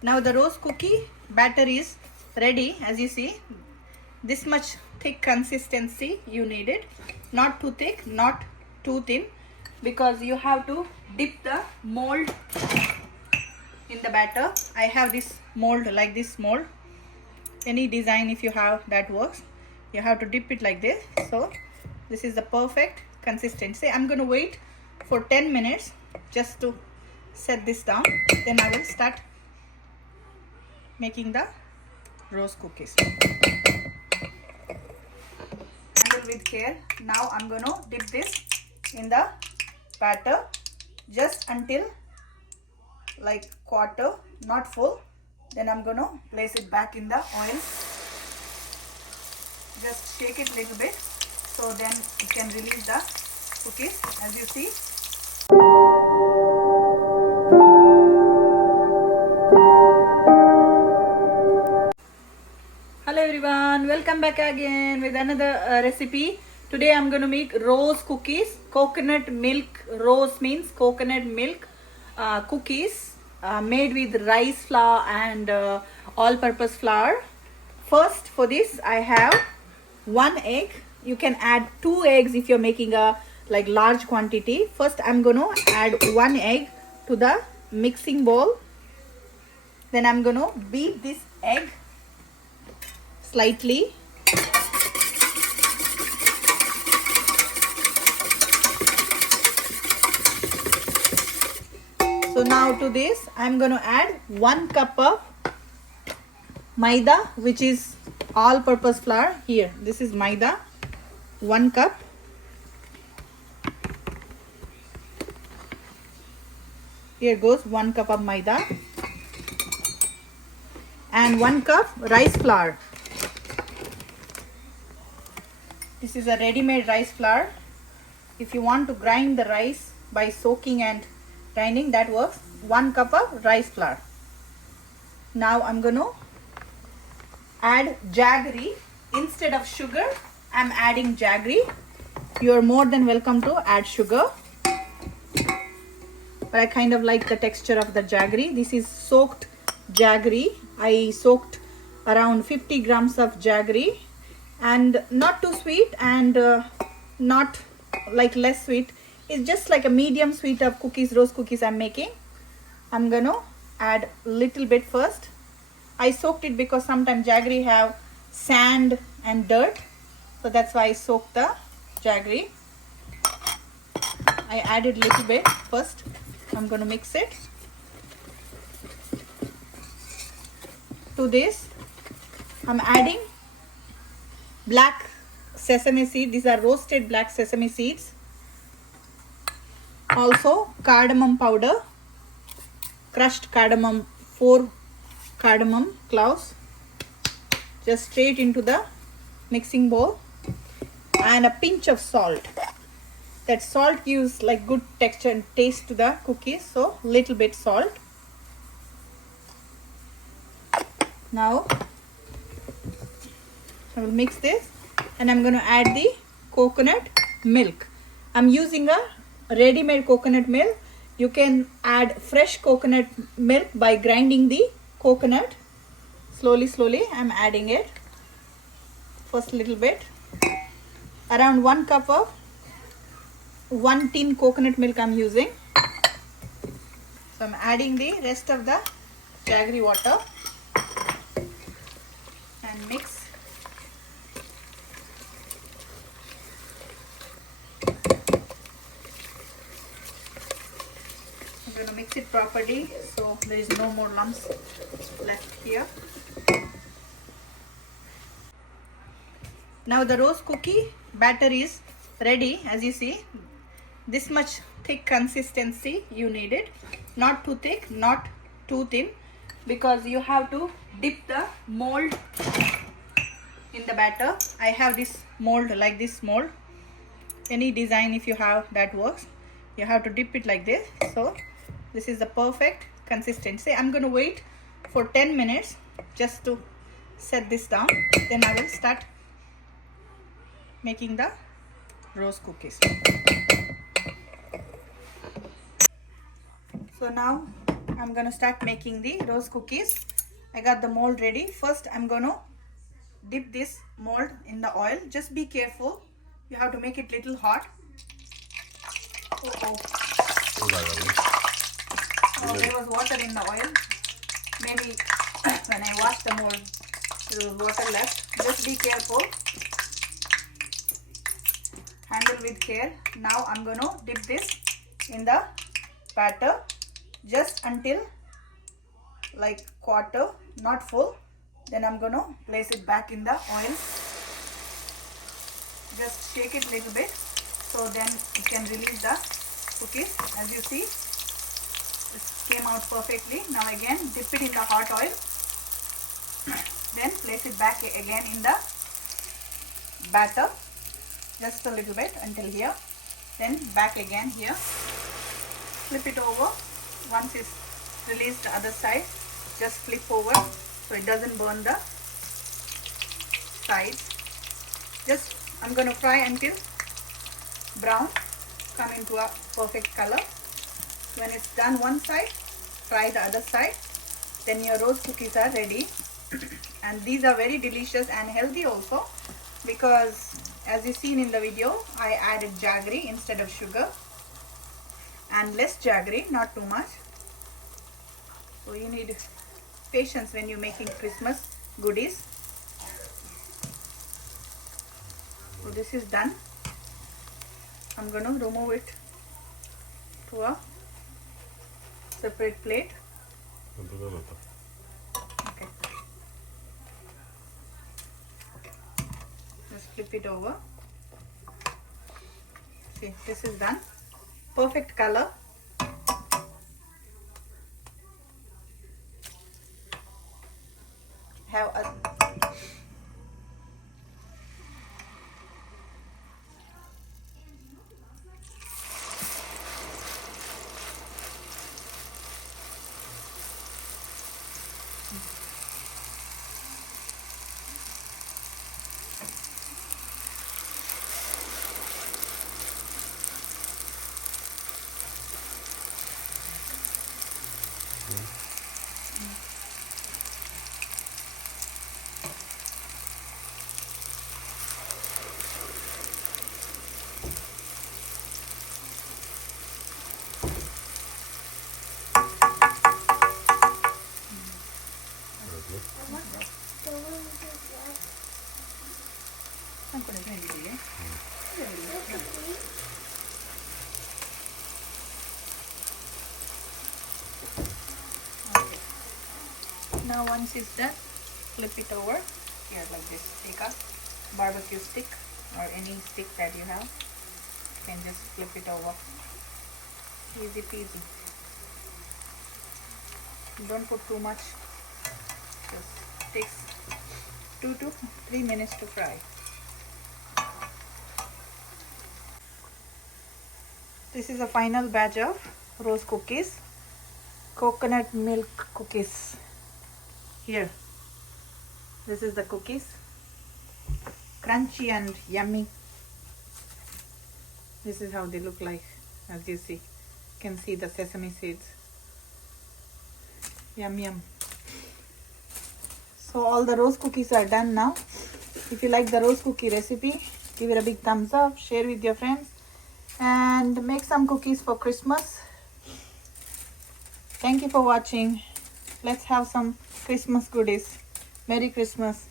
Now the rose cookie batter is ready. As you see, this much thick consistency you need it. Not too thick, not too thin, because you have to dip the mold in the batter. I have this mold, like this mold. Any design if you have, that works. You have to dip it like this. So this is the perfect consistency. I'm going to wait for 10 minutes just to set this down. Then I will start making the rose cookies. Handle with care. Now I'm going to dip this in the batter just until like quarter, not full. Then I'm going to place it back in the oil. Just shake it a little bit so then it can release the cookies. As you see, hello everyone, welcome back again with another recipe. Today I'm going to make rose cookies. Coconut milk, rose means coconut milk cookies made with rice flour and all-purpose flour. First, for this I have 1 egg. You can add 2 eggs if you're making a like large quantity. First I'm going to add 1 egg to the mixing bowl. Then I'm going to beat this egg slightly. So now to this I'm going to add 1 cup of maida, which is all purpose flour. Here, this is maida, 1 cup. Here goes 1 cup of maida. And 1 cup rice flour. This is a ready-made rice flour. If you want to grind the rice by soaking and grinding, that works. 1 cup of rice flour. Now I'm going to add jaggery. Instead of sugar, I'm adding jaggery. You're more than welcome to add sugar, but I kind of like the texture of the jaggery. This is soaked jaggery. I soaked around 50 grams of jaggery, and not too sweet and not like less sweet. It's just like a medium sweet of cookies, rose cookies I'm making. I'm gonna add a little bit first. I soaked it because sometimes jaggery have sand and dirt, so that's why I soaked the jaggery. I added a little bit first. I'm going to mix it. To this I'm adding black sesame seed. These are roasted black sesame seeds. Also cardamom powder, crushed cardamom, 4 cardamom cloves, just straight into the mixing bowl, and a pinch of salt. That salt gives like good texture and taste to the cookies, so little bit salt. Now I will mix this, and I'm going to add the coconut milk. I'm using a ready-made coconut milk. You can add fresh coconut milk by grinding the coconut. Slowly I'm adding it. First little bit, around 1 cup of 1 tin coconut milk I'm using. So I'm adding the rest of the jaggery water and mix. I'm going to mix it properly so there is no more lumps left here. Now the rose cookie batter is ready. As you see, this much thick consistency you need it. Not too thick, not too thin, because you have to dip the mold in the batter. I have this mold, like this mold. Any design if you have, that works. You have to dip it like this. So this is the perfect consistency. I'm going to wait for 10 minutes just to set this down. Then I will start making the rose cookies. So now I'm gonna start making the rose cookies. I got the mold ready. First I'm gonna dip this mold in the oil. Just be careful, you have to make it little hot. Oh, there was water in the oil. Maybe when I washed the mold there was water left. Just be careful, handle with care. Now I'm gonna dip this in the batter just until like quarter, not full. Then I'm gonna place it back in the oil. Just shake it a little bit so then it can release the cookies. As you see, it came out perfectly. Now again dip it in the hot oil, then place it back again in the batter just a little bit until here, then back again here. Flip it over. Once it's released the other side, just flip over so it doesn't burn the sides. Just I'm going to fry until brown, come into a perfect color. When it's done one side, fry the other side. Then your rose cookies are ready. And these are very delicious and healthy also, because as you seen in the video, I added jaggery instead of sugar, and less jaggery, not too much. So you need patience when you're making Christmas goodies. So this is done. I'm going to remove it to a separate plate. Okay. Just flip it over. See, this is done. Perfect color. Have a now once it's done, flip it over here like this. Take a barbecue stick or any stick that you have. You can just flip it over. Easy peasy. Don't put too much. Just takes 2 to 3 minutes to fry. This is a final batch of rose cookies, coconut milk cookies. Here, this is the cookies, crunchy and yummy. This is how they look like. As you see, you can see the sesame seeds. Yum yum. So all the rose cookies are done now. If you like the rose cookie recipe, give it a big thumbs up, share with your friends, and make some cookies for Christmas. Thank you for watching. Let's have some Christmas goodies. Merry Christmas.